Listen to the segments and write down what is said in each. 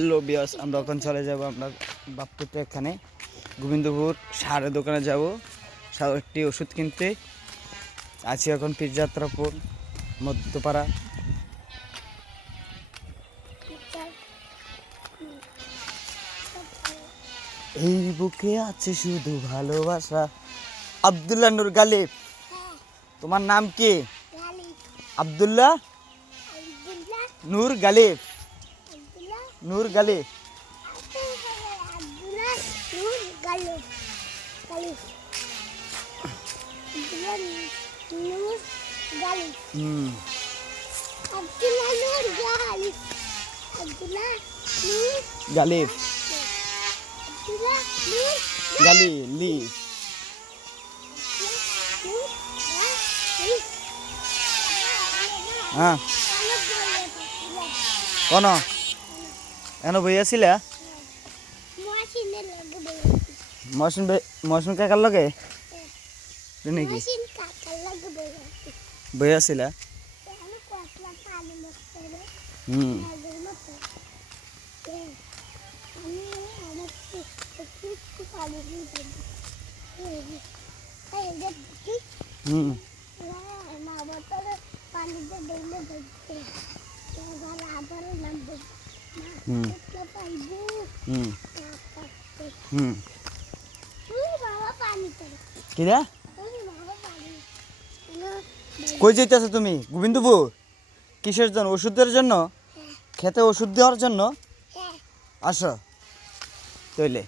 Hello বিয়াস আমরা এখন চলে যাব আমরা বাপ্পুতে এখানে। গোবিন্দপুর সারের দোকানে যাব। একটি ওষুধ কিনতে। আছি এখন পীরযাত্রাপুর মধ্যপাড়া। এই বুকে আছে শুধু ভালোবাসা। আবদুল্লাহ নুর গালিব। তোমার নাম কি? আবদুল্লাহ। নূর গালিব। নূর গালিব হুম। গালিব গালি। লি। হ্যাঁ। কোন? এন বইয়াছিলা মৌসুম মৌসুম কাকার লগে? তুই নাকি? বইয়াছিলা হুম। হুম। হুম হুম হুম কিরা কই যেতেছো তুমি? গোবিন্দপুর? কিসের জন্য? ওষুধের জন্য? খেতে ওষুধ দেওয়ার জন্য? আসো। তৈলে।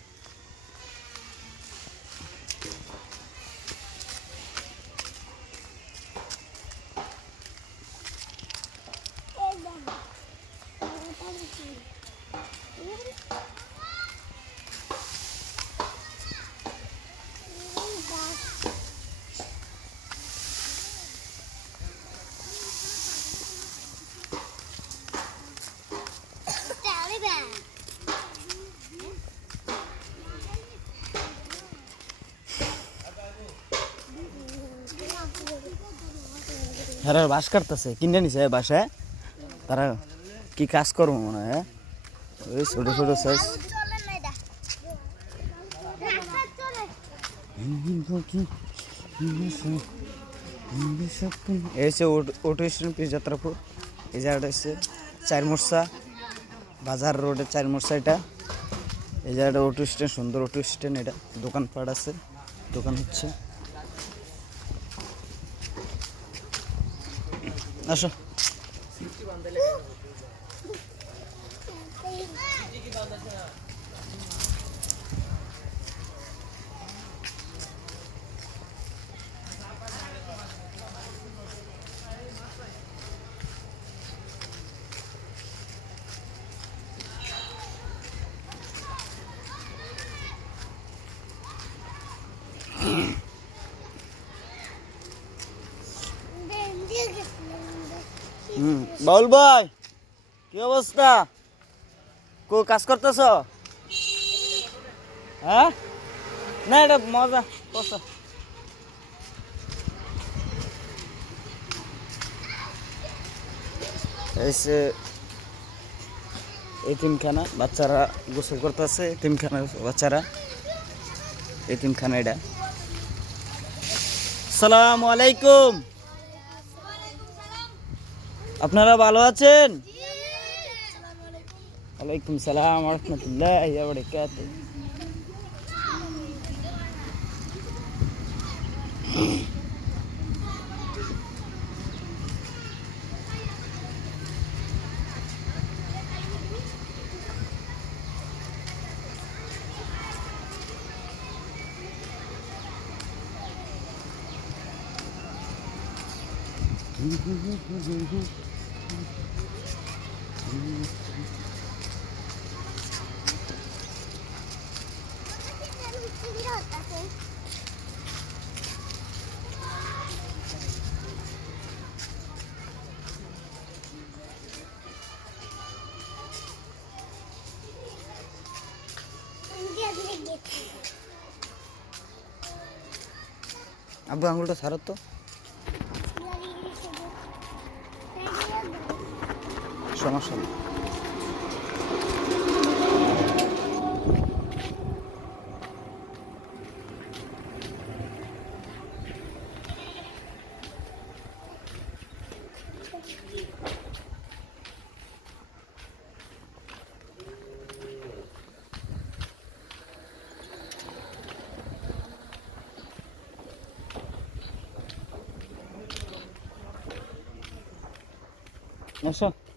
হ্যাঁ বাস কাটতেছে কিনে নিছে বাসায় তারা কি কাজ করব মনে হয়? ওই ছোট ছোট সাইজ এই অটো পিস যাত্রাপুর। এই জায়গাটা হচ্ছে চার মোর্চা। বাজার রোডের চার মোর্চা এটা। এই জায়গাটা অটো স্ট্যান্ড সুন্দর অটো স্ট্যান্ড এটা। দোকানপাট আছে, দোকান হচ্ছে। আসো। বাউল ভাই, কি অবস্থা? কো, কাজ করতেছ? হ্যাঁ? না, এটা মজা, বসো। এসে এতিমখানা, বাচ্চারা গোসল করতেছে এতিমখানা বাচ্চারা। এতিমখানা এটা। সালাম আলাইকুম। আপনারা ভালো আছেন? ওয়ালাইকুম সালাম রহমতুল্লাহ বরকাত আব্বু আঙুলটা সারত তো। সমস্যা নেই। আসো বুটি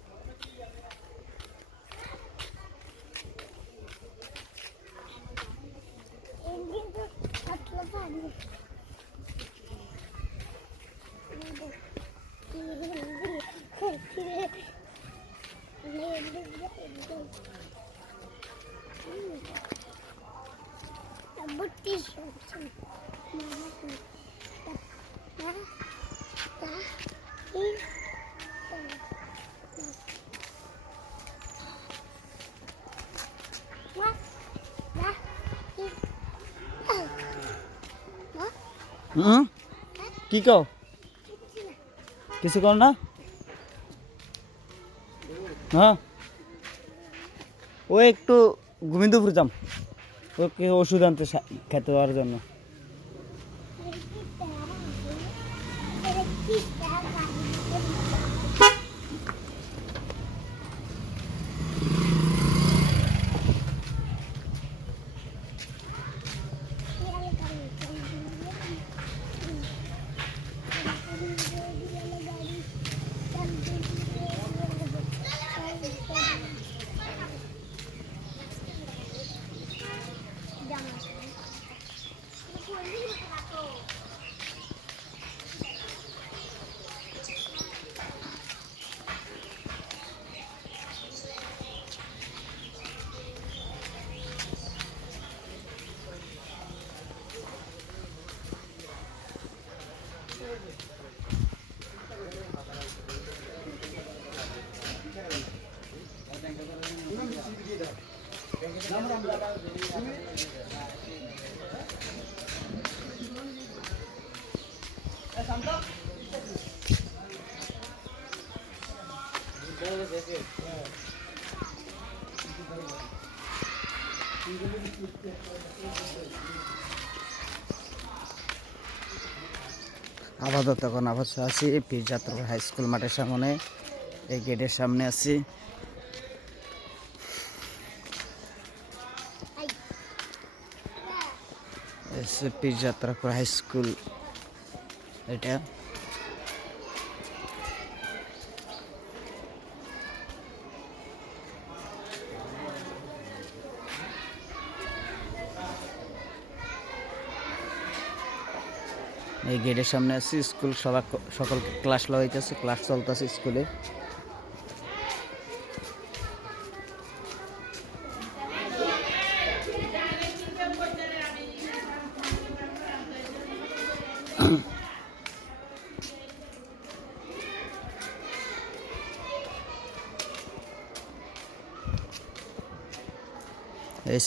হুম কি কও? কিছু কর না? হ্যাঁ? ও একটু গোবিন্দপুর যাম। ওকে ওষুধ আনতে খেতে হওয়ার জন্য। আপাতত এখন অবশ্য আছি পীরযাত্রা হাই স্কুল মাঠের সামনে, এই গেটের সামনে আছি। পীরযাত্রাপুর হাই স্কুল এটা। এই গেটের সামনে আছে স্কুল সবাই সকল ক্লাস লাগাইতেছে ক্লাস চলতেছে স্কুলে।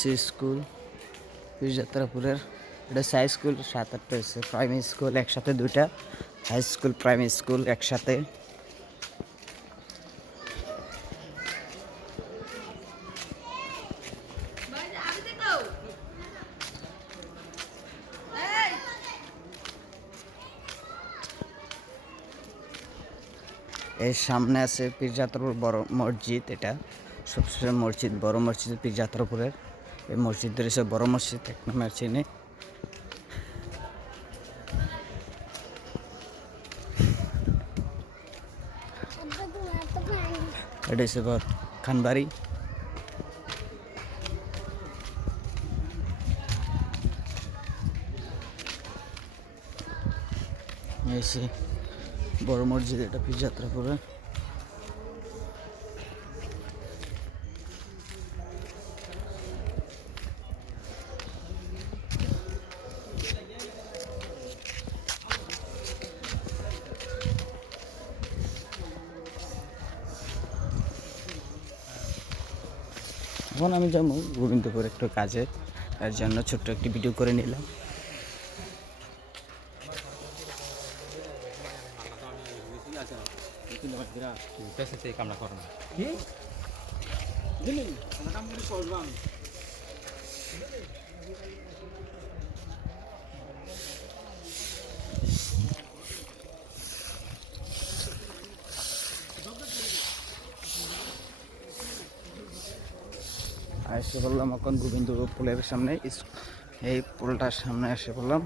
এসি স্কুল পীরযাত্রাপুরের এটা হাই স্কুল, সাত আটটা হয়েছে প্রাইমারি স্কুল একসাথে দুইটা হাই স্কুল প্রাইমারি স্কুল একসাথে। এর সামনে আছে পীরযাত্রাপুর বড় মসজিদ, এটা সবচেয়ে মসজিদ, বড় মসজিদ পীরযাত্রাপুরের এই মসজিদের এসে বড় মসজিদ, এক নামের চিনি। এটা হচ্ছে খানবাড়ি। এসে বড় মসজিদ, এটা পীরযাত্রাপুরে এখন যাব গোবিন্দপুর একটু কাজে তার জন্য ছোট্ট একটি ভিডিও করে নিলাম। পেশাতে এই কামটা করো না এসে বললাম এখন গোবিন্দপুর পুলের সামনে এই পুলটার সামনে এসে বললাম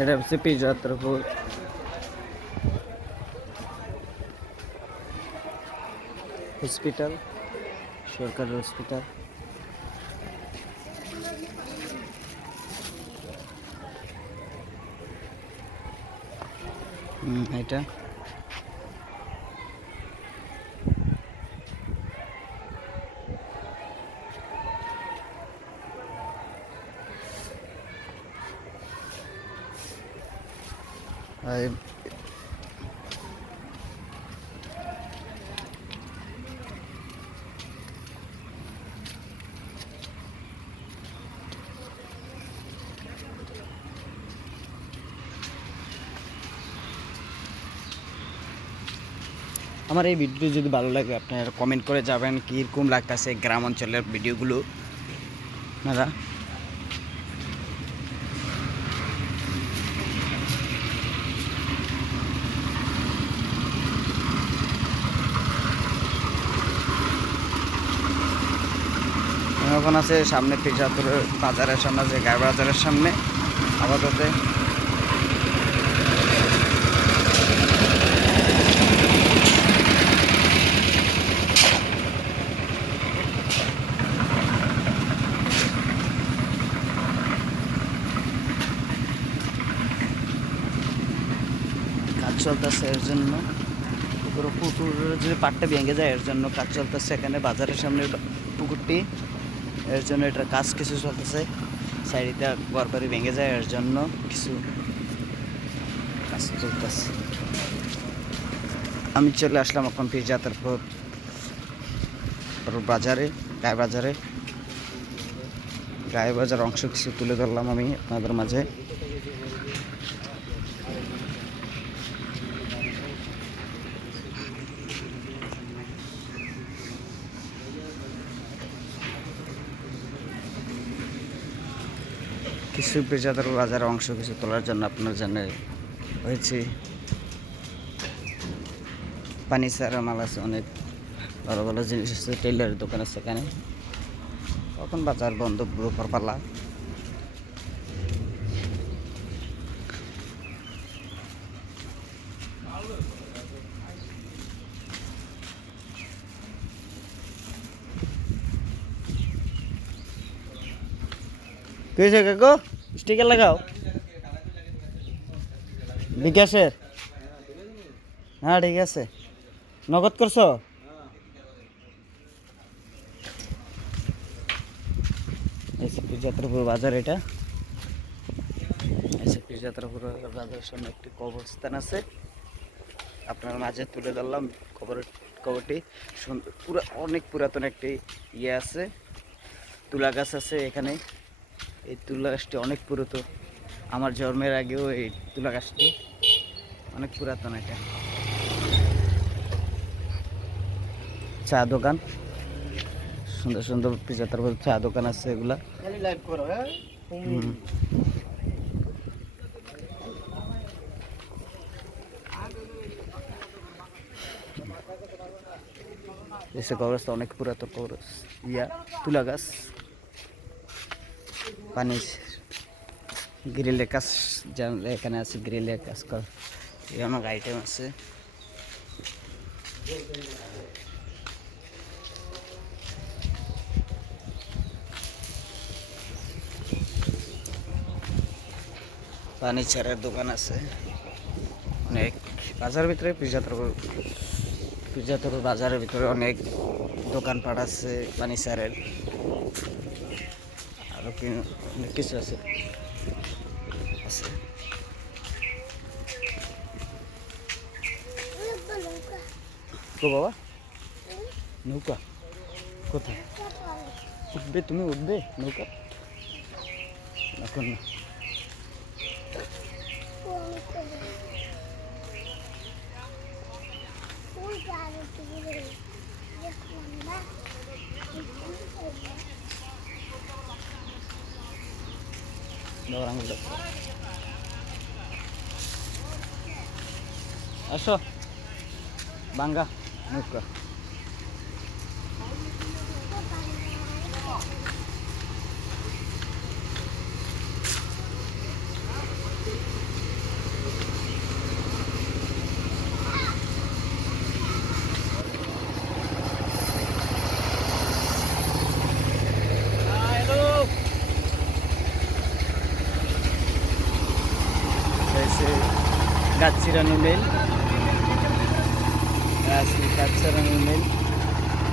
এটা হচ্ছে পিজা তরফুর হসপিটাল সরকারি হসপিটাল। এটা। আমার এই ভিডিও যদি ভালো লাগে, আপনারা কমেন্ট করে যাবেন কীরকম লাগতেছে গ্রাম অঞ্চলের ভিডিওগুলো। আপনারা এখন আছে সামনে পিজাপুরের বাজারের সামনে আছে গায়ে বাজারের সামনে, আপাতত কাজ চলতেছে এর জন্য। পুরো পুকুরের যে পাটটা ভেঙে যায় এর জন্য কাজ চলতেছে। এখানে বাজারের সামনে পুকুরটি, এর জন্য এটার কাজ কিছু চলতেছে। সাইডটা ঘরবাড়ি ভেঙে যায় এর জন্য কিছু কাজ চলতেছে। আমি চলে আসলাম এখন পিজা তারপর তারপর বাজারে গায়ে বাজারে। গায়ে বাজার অংশ কিছু তুলে ধরলাম আমি আপনাদের মাঝে। কিছু পেশাদার রাজার অংশ কিছু তোলার জন্য আপনার জন্য হয়েছে। পানি সারা মাল আছে, অনেক ভালো ভালো জিনিস আছে টেলারের দোকান আছে এখানে। তখন বাজার বন্ধ পুরো পালা কি হয়েছে কাকু? স্টিকার লাগাও। বিকাশের হ্যাঁ ঠিক আছে। নগদ করছ? এসপি যাত্রাপুর বাজার এটা। এসপি যাত্রাপুর বাজারের সামনে একটি কবরস্থান আছে। আপনার মাঝে তুলে ধরলাম কবর, কবরটি। সুন্দর পুরা, অনেক পুরাতন একটি ইয়ে আছে। তুলা গাছ আছে এখানে। এই তুলা গাছটি অনেক পুরাতন। আমার জন্মের আগেও এই তুলা গাছটি অনেক পুরাতন এটা। চা দোকান। সুন্দর সুন্দর পিজা তারপর চা দোকান আছে এগুলা। হুম। এসে কবরস্থান অনেক পুরাতন কবরস ইয়া তুলা গাছ পানি গ্রিলের কাজ যেমন এখানে আছে গ্রিলের কাজ কর এই অনেক আইটেম আছে ফার্নিচারের দোকান আছে অনেক বাজারের ভিতরে পিজাতর পিজাতর বাজারের ভিতরে অনেক দোকানপাট আছে ফার্নিচারের আরও কি অনেক কিছু আছে আছে কো বাবা নৌকা কোথায় উঠবে তুমি উঠবে নৌকা এখন না দাও আঙুল logran el doctor. Eso. Venga, muy. চিরানো মেল।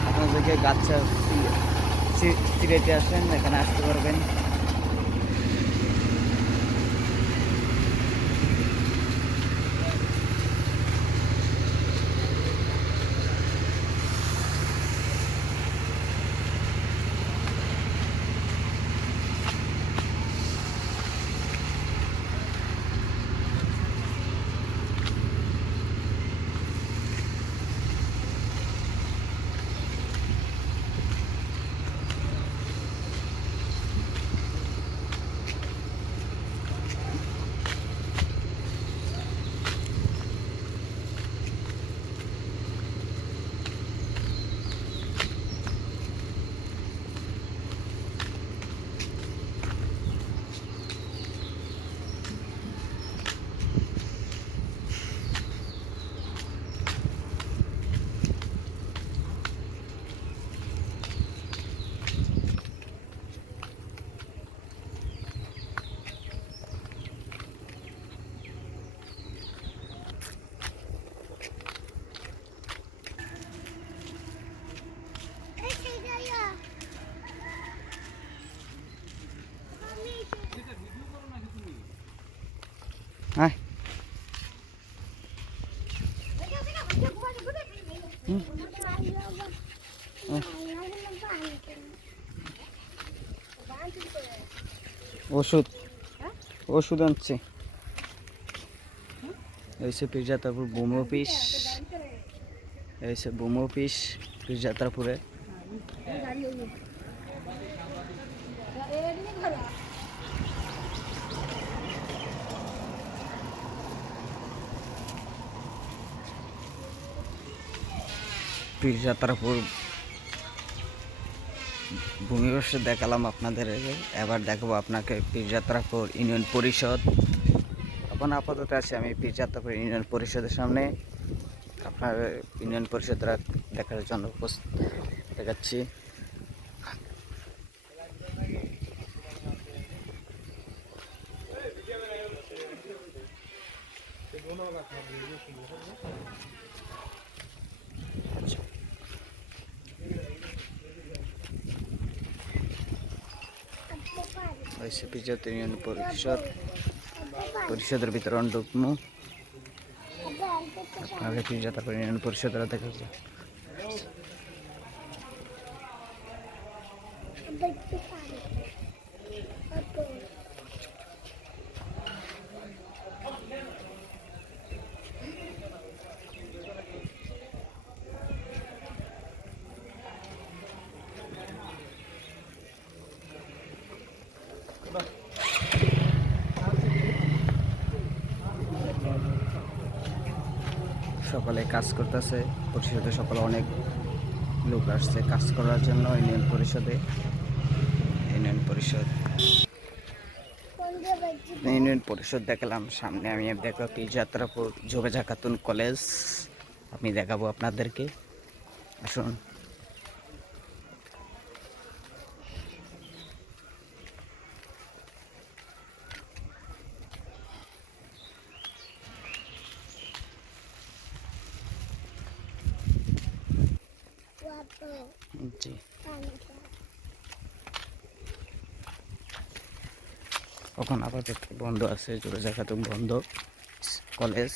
আপনাদেরকে গাছ চিরাইতে আসেন এখানে আসতে পারবেন। ওষুধ। ওষুধ আনছে। এইসে পীরযাত্রাপুর বোম অফিস এইসে বোম অফিস পীরযাত্রাপুরে পীরযাত্রাপুর ভূমিবর্ষে দেখালাম আপনাদের এবার দেখাবো আপনাকে পীরযাত্রাপুর ইউনিয়ন পরিষদ। এখন আপাতত আছি আমি পীরযাত্রাপুর ইউনিয়ন পরিষদের সামনে। আপনার ইউনিয়ন পরিষদরা দেখার জন্য উপস্থিত দেখাচ্ছি। পীরযাত্রা ইউনিয়ন পরিষদ পরিষদের ভিতরে ঢুকমু আপনাকে তারপর ইউনিয়ন পরিষদরা দেখাচ্ছি সকালে কাজ করতেছে। পরিষদে সকল অনেক লোক আসছে কাজ করার জন্য, ইউনিয়ন পরিষদে। ইউনিয়ন পরিষদ। ইউনিয়ন পরিষদ দেখলাম সামনে, আমি দেখো কি যাত্রাপুর জোবেজা খাতুন কলেজ। আমি দেখাবো আপনাদেরকে। আসুন জি এখন আপাতত বন্ধ আছে জোরে জায়গা তো বন্ধ। কলেজ।